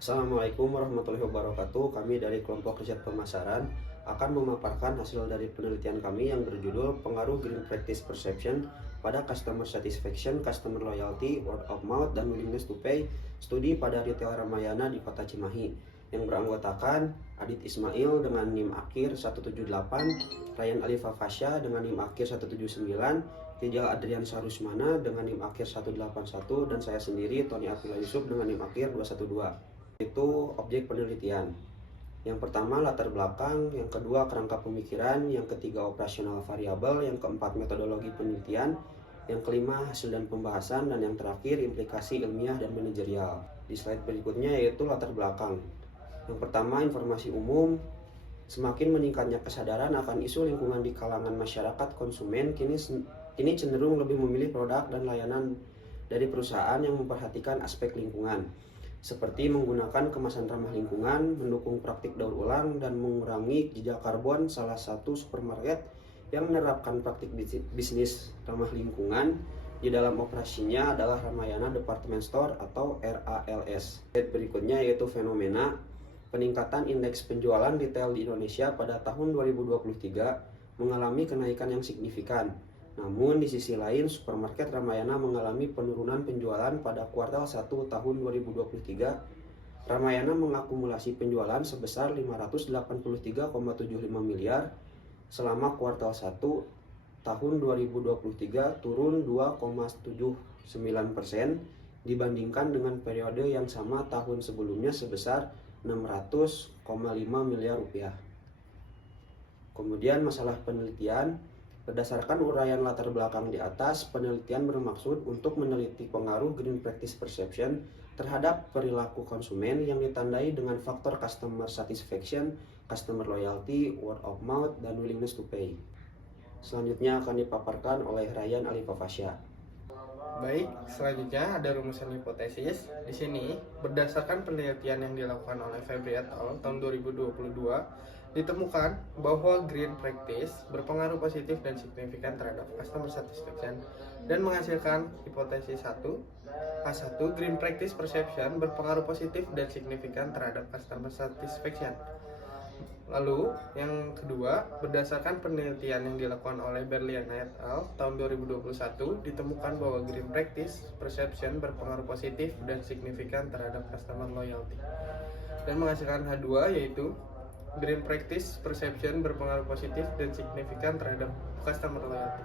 Assalamualaikum warahmatullahi wabarakatuh. Kami dari kelompok riset pemasaran akan memaparkan hasil dari penelitian kami yang berjudul Pengaruh Green Practice Perception pada Customer Satisfaction, Customer Loyalty, Word of Mouth, dan Willingness to Pay, studi pada retail Ramayana di Kota Cimahi, yang beranggotakan Adit Ismail dengan NIM akhir 178, Ryan Alifa Fasya dengan NIM akhir 179, Rijal Adrian Sarusmana dengan NIM akhir 181, dan saya sendiri Tony Apila Yusuf dengan NIM akhir 212. Itu objek penelitian. Yang pertama latar belakang, yang kedua kerangka pemikiran, yang ketiga operasional variabel, yang keempat metodologi penelitian, yang kelima hasil dan pembahasan, dan yang terakhir implikasi ilmiah dan manajerial. Di slide berikutnya yaitu latar belakang. Yang pertama informasi umum. Semakin meningkatnya kesadaran akan isu lingkungan di kalangan masyarakat konsumen, kini cenderung lebih memilih produk dan layanan dari perusahaan yang memperhatikan aspek lingkungan, seperti menggunakan kemasan ramah lingkungan, mendukung praktik daur ulang, dan mengurangi jejak karbon. Salah satu supermarket yang menerapkan praktik bisnis ramah lingkungan di dalam operasinya adalah Ramayana Department Store atau RALS. Berikutnya yaitu fenomena peningkatan indeks penjualan retail di Indonesia pada tahun 2023 mengalami kenaikan yang signifikan. Namun di sisi lain, supermarket Ramayana mengalami penurunan penjualan pada kuartal 1 tahun 2023. Ramayana mengakumulasi penjualan sebesar 583,75 miliar selama kuartal 1 tahun 2023, turun 2,79% dibandingkan dengan periode yang sama tahun sebelumnya sebesar 600,5 miliar rupiah. Kemudian masalah penelitian. Berdasarkan uraian latar belakang di atas, penelitian bermaksud untuk meneliti pengaruh Green Practice Perception terhadap perilaku konsumen yang ditandai dengan faktor Customer Satisfaction, Customer Loyalty, Word of Mouth, dan Willingness to Pay. Selanjutnya akan dipaparkan oleh Ryan Alifa Fasya. Baik, selanjutnya ada rumusan hipotesis. Di sini, berdasarkan penelitian yang dilakukan oleh Febri et al. Tahun 2022, ditemukan bahwa green practice berpengaruh positif dan signifikan terhadap customer satisfaction dan menghasilkan hipotesis 1. A1, green practice perception berpengaruh positif dan signifikan terhadap customer satisfaction. Lalu, yang kedua, berdasarkan penelitian yang dilakukan oleh Berliana et al. Tahun 2021, ditemukan bahwa green practice perception berpengaruh positif dan signifikan terhadap customer loyalty. Dan menghasilkan H2, yaitu green practice perception berpengaruh positif dan signifikan terhadap customer loyalty.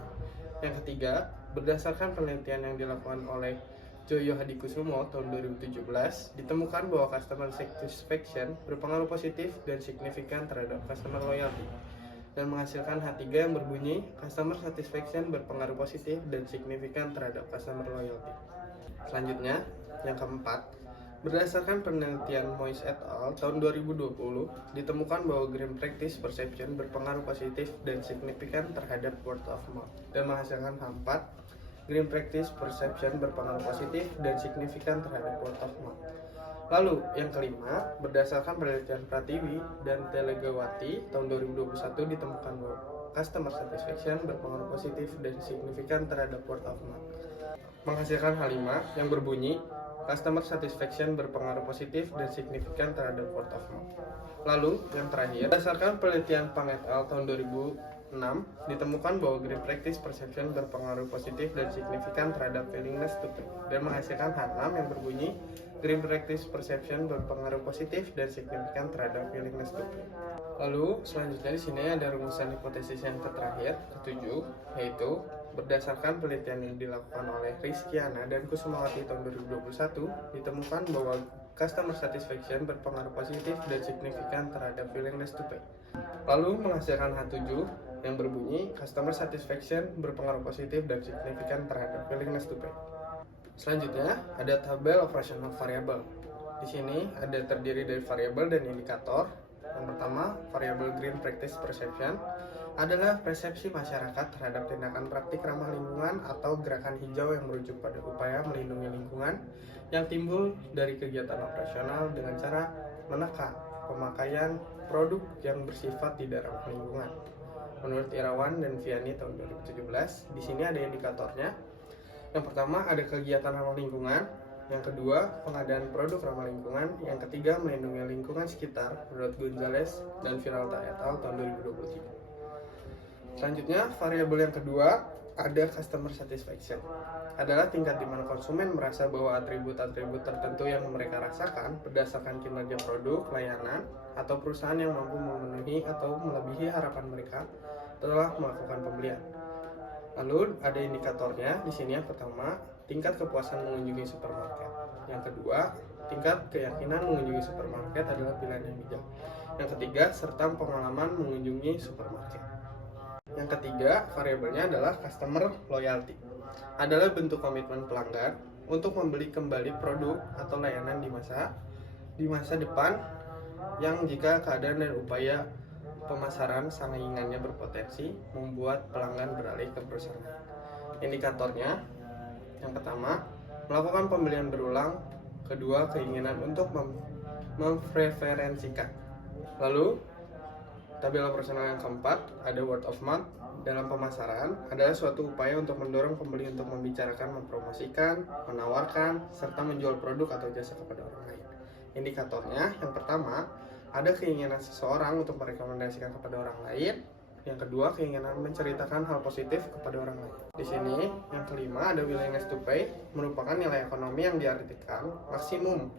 Yang ketiga, berdasarkan penelitian yang dilakukan oleh Joyo Hadikusumo tahun 2017, ditemukan bahwa customer satisfaction berpengaruh positif dan signifikan terhadap customer loyalty, dan menghasilkan H3 yang berbunyi customer satisfaction berpengaruh positif dan signifikan terhadap customer loyalty. Selanjutnya, yang keempat, berdasarkan penelitian Moyes et al. Tahun 2020, ditemukan bahwa green practice perception berpengaruh positif dan signifikan terhadap word of mouth, dan menghasilkan H4, green practice perception berpengaruh positif dan signifikan terhadap word of mouth. Lalu, yang kelima, berdasarkan penelitian Pratiwi dan Telegawati tahun 2021, ditemukan bahwa customer satisfaction berpengaruh positif dan signifikan terhadap word of mouth, menghasilkan H5 yang berbunyi customer satisfaction berpengaruh positif dan signifikan terhadap word of mouth. Lalu, yang terakhir, berdasarkan penelitian Pang et al. Tahun 2006, ditemukan bahwa green practice perception berpengaruh positif dan signifikan terhadap willingness to pay, dan menghasilkan H6 yang berbunyi green practice perception berpengaruh positif dan signifikan terhadap willingness to pay. Lalu, selanjutnya di sini ada rumusan hipotesis yang terakhir, ketujuh, yaitu berdasarkan penelitian yang dilakukan oleh Rizkyana dan Kusumawati tahun 2021, ditemukan bahwa customer satisfaction berpengaruh positif dan signifikan terhadap willingness to pay. Lalu menghasilkan H7 yang berbunyi customer satisfaction berpengaruh positif dan signifikan terhadap willingness to pay. Selanjutnya ada tabel operational variable. Di sini ada terdiri dari variabel dan indikator. Yang pertama, variabel green practice perception adalah persepsi masyarakat terhadap tindakan praktik ramah lingkungan atau gerakan hijau yang merujuk pada upaya melindungi lingkungan yang timbul dari kegiatan operasional dengan cara menekan pemakaian produk yang bersifat tidak ramah lingkungan. Menurut Irawan dan Vianney tahun 2017, di sini ada indikatornya. Yang pertama ada kegiatan ramah lingkungan, Yang kedua, pengadaan produk ramah lingkungan. Yang ketiga, melindungi lingkungan sekitar menurut Gonzalez dan Viralta et al. Tahun 2023. Selanjutnya, variabel yang kedua ada customer satisfaction. Adalah tingkat di mana konsumen merasa bahwa atribut-atribut tertentu yang mereka rasakan berdasarkan kinerja produk, layanan, atau perusahaan yang mampu memenuhi atau melebihi harapan mereka telah melakukan pembelian. Lalu ada indikatornya di sini. Yang pertama, tingkat kepuasan mengunjungi supermarket. Yang kedua, tingkat keyakinan mengunjungi supermarket adalah pilihan yang bijak. Yang ketiga, serta pengalaman mengunjungi supermarket. Yang ketiga, variabelnya adalah customer loyalty. Adalah bentuk komitmen pelanggan untuk membeli kembali produk atau layanan di masa depan yang jika keadaan dan upaya pemasaran saingannya berpotensi membuat pelanggan beralih ke perusahaan. Indikatornya, yang pertama, melakukan pembelian berulang. Kedua, keinginan untuk mempreferensikan. Lalu, tabel operasional yang keempat, ada word of mouth. Dalam pemasaran, adalah suatu upaya untuk mendorong pembeli untuk membicarakan, mempromosikan, menawarkan, serta menjual produk atau jasa kepada orang lain. Indikatornya, yang pertama, ada keinginan seseorang untuk merekomendasikan kepada orang lain. Yang kedua, keinginan menceritakan hal positif kepada orang lain. Di sini, yang kelima, ada willingness to pay, merupakan nilai ekonomi yang diartikan maksimum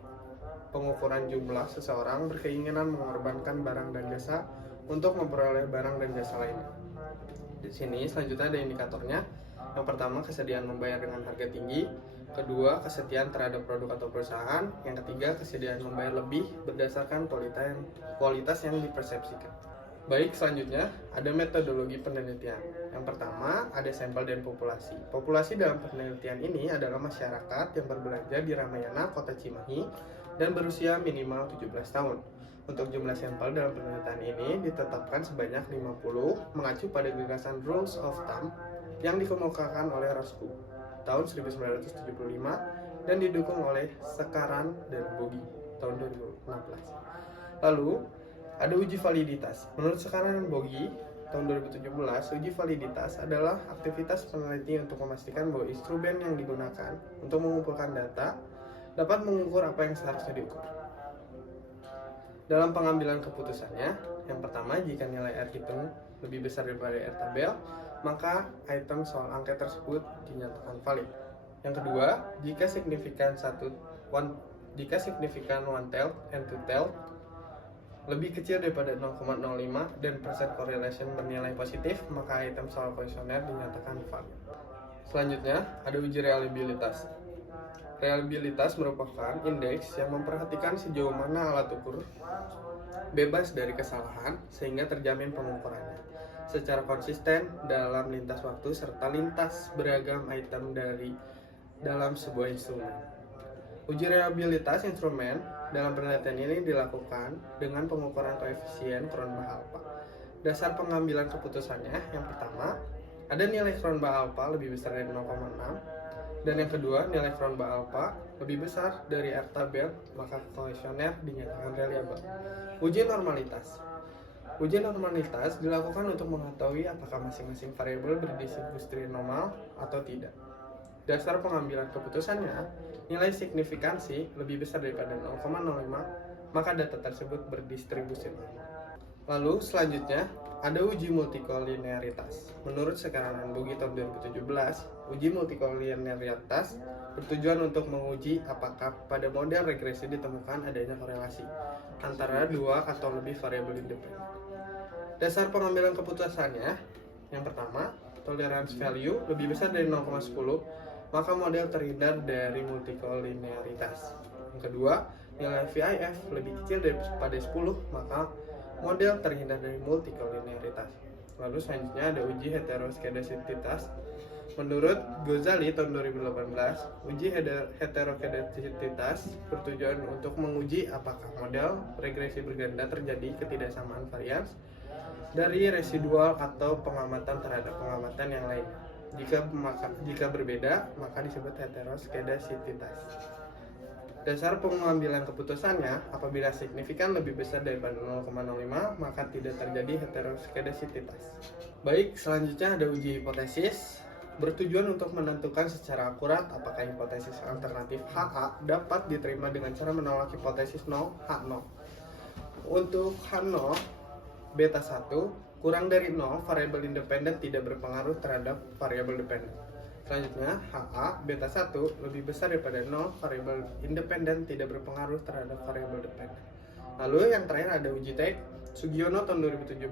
pengukuran jumlah seseorang berkeinginan mengorbankan barang dan jasa untuk memperoleh barang dan jasa lainnya. Di sini selanjutnya ada indikatornya. Yang pertama, kesediaan membayar dengan harga tinggi. Kedua, kesetiaan terhadap produk atau perusahaan. Yang ketiga, kesediaan membayar lebih berdasarkan kualitas yang dipersepsikan. Baik, selanjutnya ada metodologi penelitian. Yang pertama, ada sampel dan populasi. Populasi dalam penelitian ini adalah masyarakat yang berbelanja di Ramayana, Kota Cimahi, dan berusia minimal 17 tahun. Untuk jumlah sampel dalam penelitian ini ditetapkan sebanyak 50 mengacu pada gagasan Rules of Thumb yang dikemukakan oleh Roscoe tahun 1975 dan didukung oleh Sekaran dan Bogi tahun 2016. Lalu, ada uji validitas. Menurut Sekaran dan Bogi tahun 2017, uji validitas adalah aktivitas peneliti untuk memastikan bahwa instrumen yang digunakan untuk mengumpulkan data dapat mengukur apa yang seharusnya diukur. Dalam pengambilan keputusannya, yang pertama, jika nilai R hitung lebih besar daripada R tabel, maka item soal angket tersebut dinyatakan valid. Yang kedua, jika signifikan one tail and two tail lebih kecil daripada 0,05 dan percent correlation bernilai positif, maka item soal kuesioner dinyatakan valid. Selanjutnya, ada uji reliabilitas. Reliabilitas merupakan indeks yang memperhatikan sejauh mana alat ukur bebas dari kesalahan sehingga terjamin pengukurannya secara konsisten dalam lintas waktu serta lintas beragam item dalam sebuah instrumen. Uji reliabilitas instrumen dalam penelitian ini dilakukan dengan pengukuran koefisien Cronbach-Alpha. Dasar pengambilan keputusannya, yang pertama, ada nilai Cronbach-Alpha lebih besar dari 0,6. Dan yang kedua, nilai Cronbach-Alpha lebih besar dari R tabel, maka kuesioner dinyatakan reliable. Uji normalitas. Uji normalitas dilakukan untuk mengetahui apakah masing-masing variabel berdistribusi normal atau tidak. Dasar pengambilan keputusannya, nilai signifikansi lebih besar daripada 0,05, maka data tersebut berdistribusi normal. Lalu selanjutnya, ada uji multikolinearitas. Menurut Sekaran dan Bogi tahun 2017, uji multikolinearitas bertujuan untuk menguji apakah pada model regresi ditemukan adanya korelasi antara dua atau lebih variabel independen. Dasar pengambilan keputusannya, yang pertama, tolerance value lebih besar dari 0,10, maka model terhindar dari multikolinearitas. Yang kedua, nilai VIF lebih kecil daripada 10, maka model terhindar dari multikolinearitas. Lalu selanjutnya ada uji heteroskedasititas. Menurut Ghazali tahun 2018, uji heteroskedasititas bertujuan untuk menguji apakah model regresi berganda terjadi ketidaksamaan varians dari residual atau pengamatan terhadap pengamatan yang lain. Jika berbeda, maka disebut heteroskedasititas. Dasar pengambilan keputusannya, apabila signifikan lebih besar daripada 0,05, maka tidak terjadi heteroskedasititas. Baik, selanjutnya ada uji hipotesis. bertujuan untuk menentukan secara akurat apakah hipotesis alternatif HA dapat diterima dengan cara menolak hipotesis 0 H0. Untuk H0 beta 1 kurang dari 0, variabel independen tidak berpengaruh terhadap variabel dependen. Selanjutnya, HA beta 1 lebih besar daripada 0, variabel independen tidak berpengaruh terhadap variabel dependen. Lalu yang terakhir ada uji T. Sugiono tahun 2017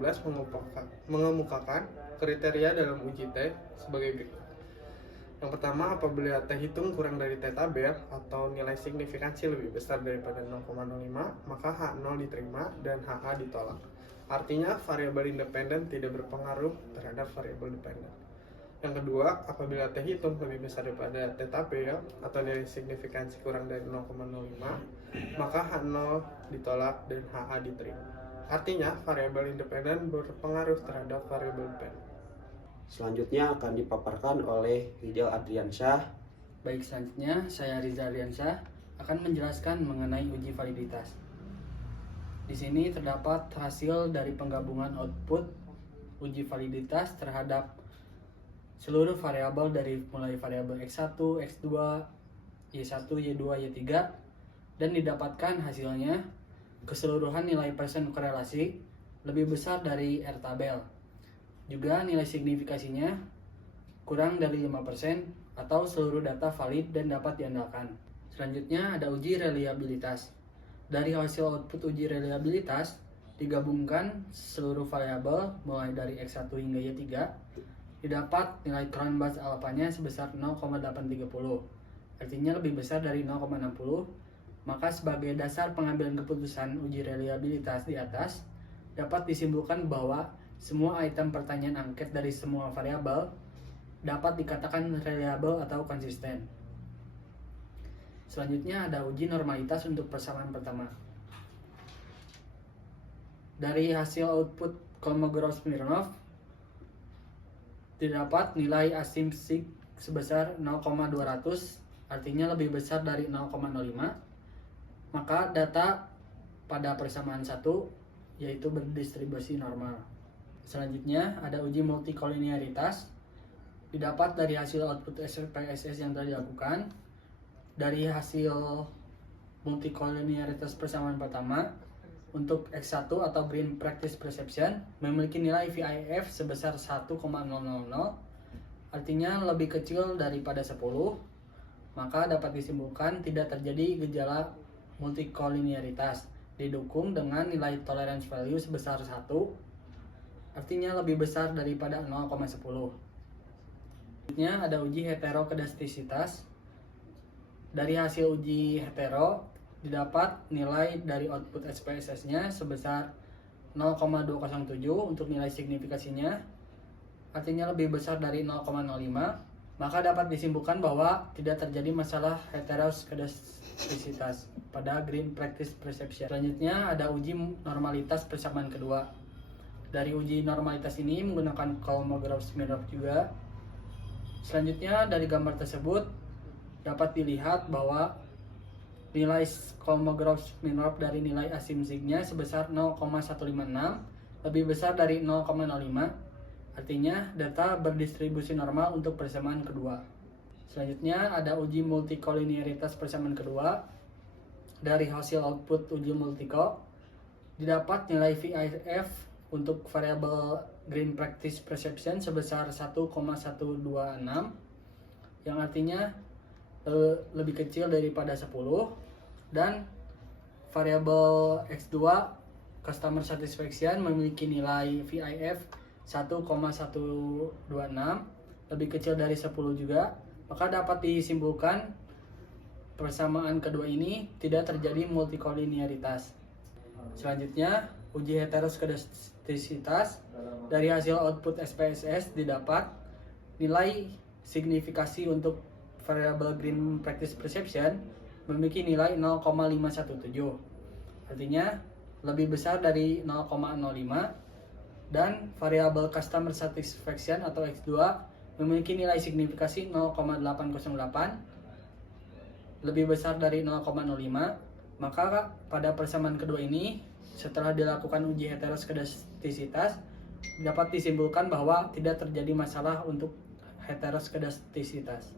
mengemukakan kriteria dalam uji T sebagai berikut. Yang pertama, apabila T hitung kurang dari T tabel atau nilai signifikansi lebih besar daripada 0,05, maka H0 diterima dan HA ditolak. Artinya, variabel independen tidak berpengaruh terhadap variabel dependen. Yang kedua, apabila T hitung lebih besar daripada T tabel atau nilai signifikansi kurang dari 0,05, maka H0 ditolak dan HA diterima. Artinya, variabel independen berpengaruh terhadap variabel dependen. Selanjutnya akan dipaparkan oleh Rizal Adriansyah. Baik, selanjutnya saya Rizal Adriansyah akan menjelaskan mengenai uji validitas. Di sini terdapat hasil dari penggabungan output uji validitas terhadap seluruh variabel dari mulai variabel X1, X2, Y1, Y2, Y3 dan didapatkan hasilnya keseluruhan nilai persen korelasi lebih besar dari R tabel. Juga nilai signifikasinya kurang dari 5% atau seluruh data valid dan dapat diandalkan. Selanjutnya ada uji reliabilitas. Dari hasil output uji reliabilitas digabungkan seluruh variabel mulai dari X1 hingga Y3 didapat nilai Cron bus alpha-nya sebesar 0,830, artinya lebih besar dari 0,60. Maka sebagai dasar pengambilan keputusan uji reliabilitas di atas dapat disimpulkan bahwa semua item pertanyaan angket dari semua variabel dapat dikatakan reliable atau konsisten. Selanjutnya ada uji normalitas untuk persamaan pertama. Dari hasil output Kolmogorov-Smirnov didapat nilai asimsik sebesar 0,200, artinya lebih besar dari 0,05. Maka data pada persamaan 1 yaitu berdistribusi normal. Selanjutnya ada uji multikolinearitas. Didapat dari hasil output SPSS yang telah dilakukan. Dari hasil multikolinearitas persamaan pertama untuk X1 atau Green Practice Perception memiliki nilai VIF sebesar 1,000, artinya lebih kecil daripada 10, maka dapat disimpulkan tidak terjadi gejala multikolinearitas didukung dengan nilai tolerance value sebesar 1, artinya lebih besar daripada 0,10. Selanjutnya ada uji heterokedastisitas. Dari hasil uji hetero didapat nilai dari output SPSS-nya sebesar 0,207 untuk nilai signifikasinya, artinya lebih besar dari 0,05, maka dapat disimpulkan bahwa tidak terjadi masalah heterokedastisitas pada Green Practice Perception. Selanjutnya ada uji normalitas persamaan kedua. Dari uji normalitas ini menggunakan Kolmogorov-Smirnov juga. Selanjutnya dari gambar tersebut dapat dilihat bahwa nilai Kolmogorov-Smirnov dari nilai asimsiknya sebesar 0,156 lebih besar dari 0,05, artinya data berdistribusi normal untuk persamaan kedua. Selanjutnya ada uji multikolinearitas persamaan kedua. Dari hasil output uji multiko didapat nilai VIF untuk variabel Green Practice Perception sebesar 1,126, yang artinya lebih kecil daripada 10, dan variabel X2 Customer Satisfaction memiliki nilai VIF 1,126, lebih kecil dari 10 juga, maka dapat disimpulkan persamaan kedua ini tidak terjadi multikolinearitas. Selanjutnya uji heteroskedastisitas. Dari hasil output SPSS didapat nilai signifikasi untuk variabel Green Practice Perception memiliki nilai 0,517, artinya lebih besar dari 0,05, dan variabel Customer Satisfaction atau X2 memiliki nilai signifikasi 0,808, lebih besar dari 0,05. Maka pada persamaan kedua ini setelah dilakukan uji heteroskedastisitas dapat disimpulkan bahwa tidak terjadi masalah untuk heteroskedastisitas.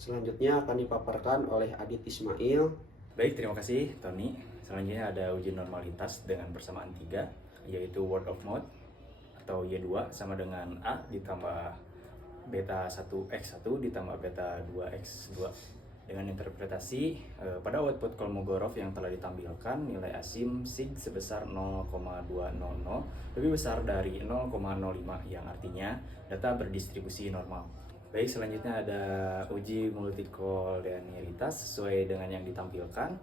Selanjutnya akan dipaparkan oleh Adit Ismail. Baik, terima kasih Tony. Selanjutnya ada uji normalitas dengan persamaan 3, yaitu word of mouth atau Y2 sama dengan A ditambah beta 1x1 ditambah beta 2x2. Dengan interpretasi pada output Kolmogorov yang telah ditampilkan, nilai asim sig sebesar 0,200 lebih besar dari 0,05 yang artinya data berdistribusi normal. Baik, selanjutnya ada uji multikolinearitas sesuai dengan yang ditampilkan.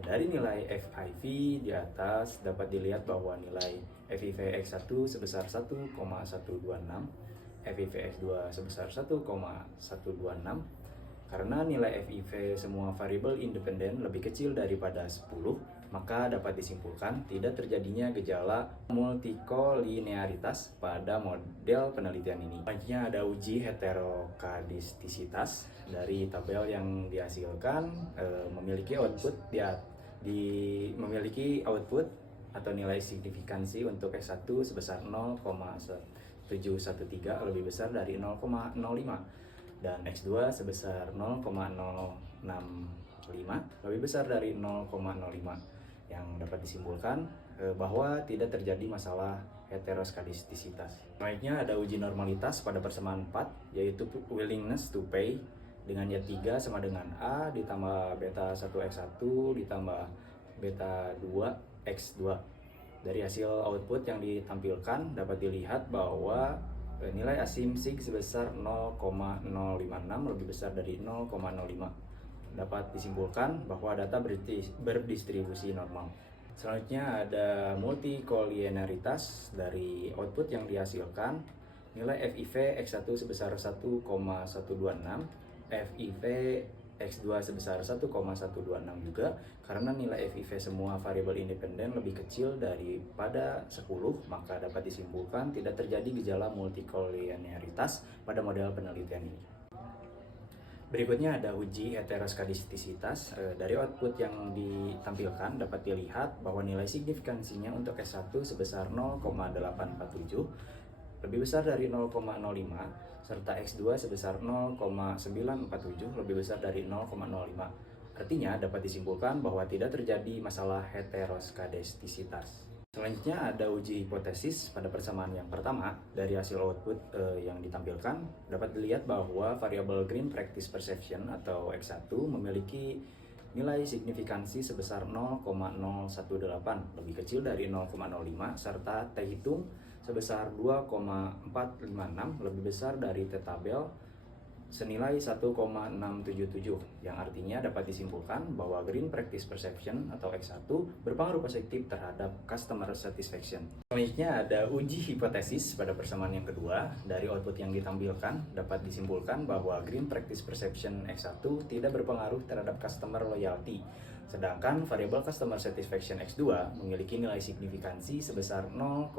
Dari nilai FIV di atas dapat dilihat bahwa nilai FIV X1 sebesar 1,126, FIV X2 sebesar 1,126. Karena nilai FIV semua variabel independen lebih kecil daripada 10, maka dapat disimpulkan tidak terjadinya gejala multikolinearitas pada model penelitian ini. Selanjutnya ada uji heterokadistisitas. Dari tabel yang dihasilkan memiliki output atau nilai signifikansi untuk X1 sebesar 0,713 lebih besar dari 0,05. Dan X2 sebesar 0,065 lebih besar dari 0,05, yang dapat disimpulkan bahwa tidak terjadi masalah heteroskadistisitas. Selanjutnya ada uji normalitas pada persamaan 4, yaitu willingness to pay dengan Y3 sama dengan A ditambah beta 1x1 ditambah beta 2x2. Dari hasil output yang ditampilkan dapat dilihat bahwa nilai asim sig sebesar 0,056 lebih besar dari 0,05. Dapat disimpulkan bahwa data berdistribusi normal. Selanjutnya ada multikolinearitas. Dari output yang dihasilkan, nilai FIV X1 sebesar 1,126, FIV X2 sebesar 1,126 juga. Karena nilai FIV semua variabel independen lebih kecil daripada 10, maka dapat disimpulkan tidak terjadi gejala multikolinearitas pada model penelitian ini. Berikutnya ada uji heteroskadistisitas. Dari output yang ditampilkan dapat dilihat bahwa nilai signifikansinya untuk S1 sebesar 0,847 lebih besar dari 0,05, serta X2 sebesar 0,947 lebih besar dari 0,05. Artinya dapat disimpulkan bahwa tidak terjadi masalah heteroskadistisitas. Selanjutnya ada uji hipotesis pada persamaan yang pertama. Dari hasil output yang ditampilkan dapat dilihat bahwa variabel green practice perception atau X1 memiliki nilai signifikansi sebesar 0,018 lebih kecil dari 0,05, serta T hitung sebesar 2,456 lebih besar dari T tabel senilai 1,677, yang artinya dapat disimpulkan bahwa green practice perception atau X1 berpengaruh positif terhadap customer satisfaction. Selanjutnya ada uji hipotesis pada persamaan yang kedua. Dari output yang ditampilkan dapat disimpulkan bahwa green practice perception X1 tidak berpengaruh terhadap customer loyalty, sedangkan variabel customer satisfaction X2 memiliki nilai signifikansi sebesar 0,006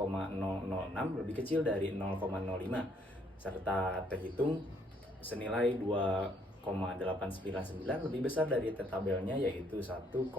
lebih kecil dari 0,05, serta terhitung senilai 2,899 lebih besar dari tabelnya yaitu 1,677.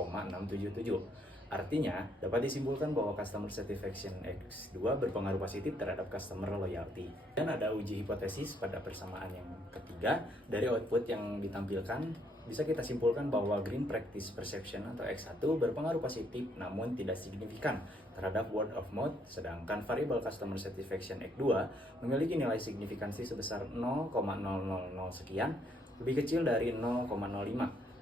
Artinya dapat disimpulkan bahwa customer satisfaction X2 berpengaruh positif terhadap customer loyalty. Dan ada uji hipotesis pada persamaan yang ketiga. Dari output yang ditampilkan bisa kita simpulkan bahwa green practice perception atau X1 berpengaruh positif namun tidak signifikan terhadap word of mouth, sedangkan variabel customer satisfaction X2 memiliki nilai signifikansi sebesar 0,000 sekian lebih kecil dari 0,05,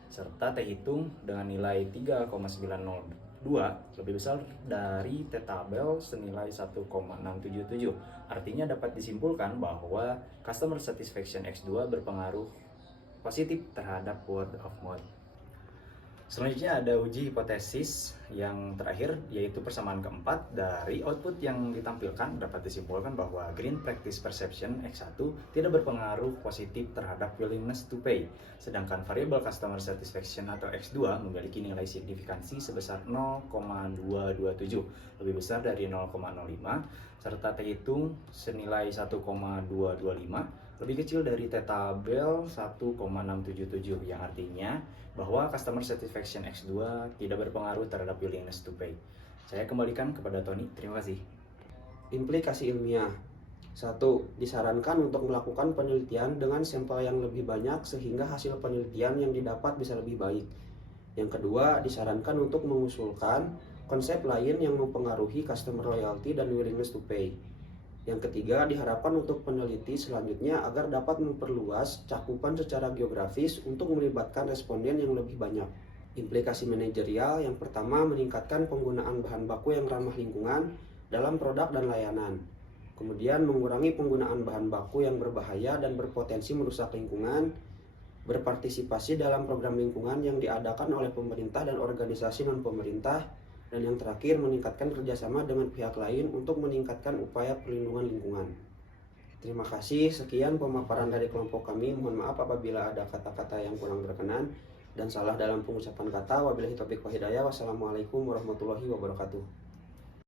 serta T hitung dengan nilai 3,902 lebih besar dari T tabel senilai 1,677. Artinya dapat disimpulkan bahwa customer satisfaction X2 berpengaruh positif terhadap word of mouth. Selanjutnya ada uji hipotesis yang terakhir, yaitu persamaan keempat. Dari output yang ditampilkan dapat disimpulkan bahwa green practice perception X1 tidak berpengaruh positif terhadap willingness to pay, sedangkan variabel customer satisfaction atau X2 memiliki nilai signifikansi sebesar 0,227 lebih besar dari 0,05, serta T hitung senilai 1,225 lebih kecil dari T tabel 1,677, yang artinya bahwa customer satisfaction X2 tidak berpengaruh terhadap willingness to pay. Saya kembalikan kepada Tony, terima kasih. Implikasi ilmiah. 1. Disarankan untuk melakukan penelitian dengan sampel yang lebih banyak sehingga hasil penelitian yang didapat bisa lebih baik. Yang kedua, disarankan untuk mengusulkan konsep lain yang mempengaruhi customer loyalty dan willingness to pay. Yang ketiga, diharapkan untuk peneliti selanjutnya agar dapat memperluas cakupan secara geografis untuk melibatkan responden yang lebih banyak. Implikasi manajerial yang pertama, meningkatkan penggunaan bahan baku yang ramah lingkungan dalam produk dan layanan. Kemudian mengurangi penggunaan bahan baku yang berbahaya dan berpotensi merusak lingkungan, berpartisipasi dalam program lingkungan yang diadakan oleh pemerintah dan organisasi non-pemerintah, dan yang terakhir meningkatkan kerjasama dengan pihak lain untuk meningkatkan upaya perlindungan lingkungan. Terima kasih, sekian pemaparan dari kelompok kami. Mohon maaf apabila ada kata-kata yang kurang berkenan dan salah dalam pengucapan kata. Wabillahi taufiq wal hidayah. Wassalamualaikum warahmatullahi wabarakatuh.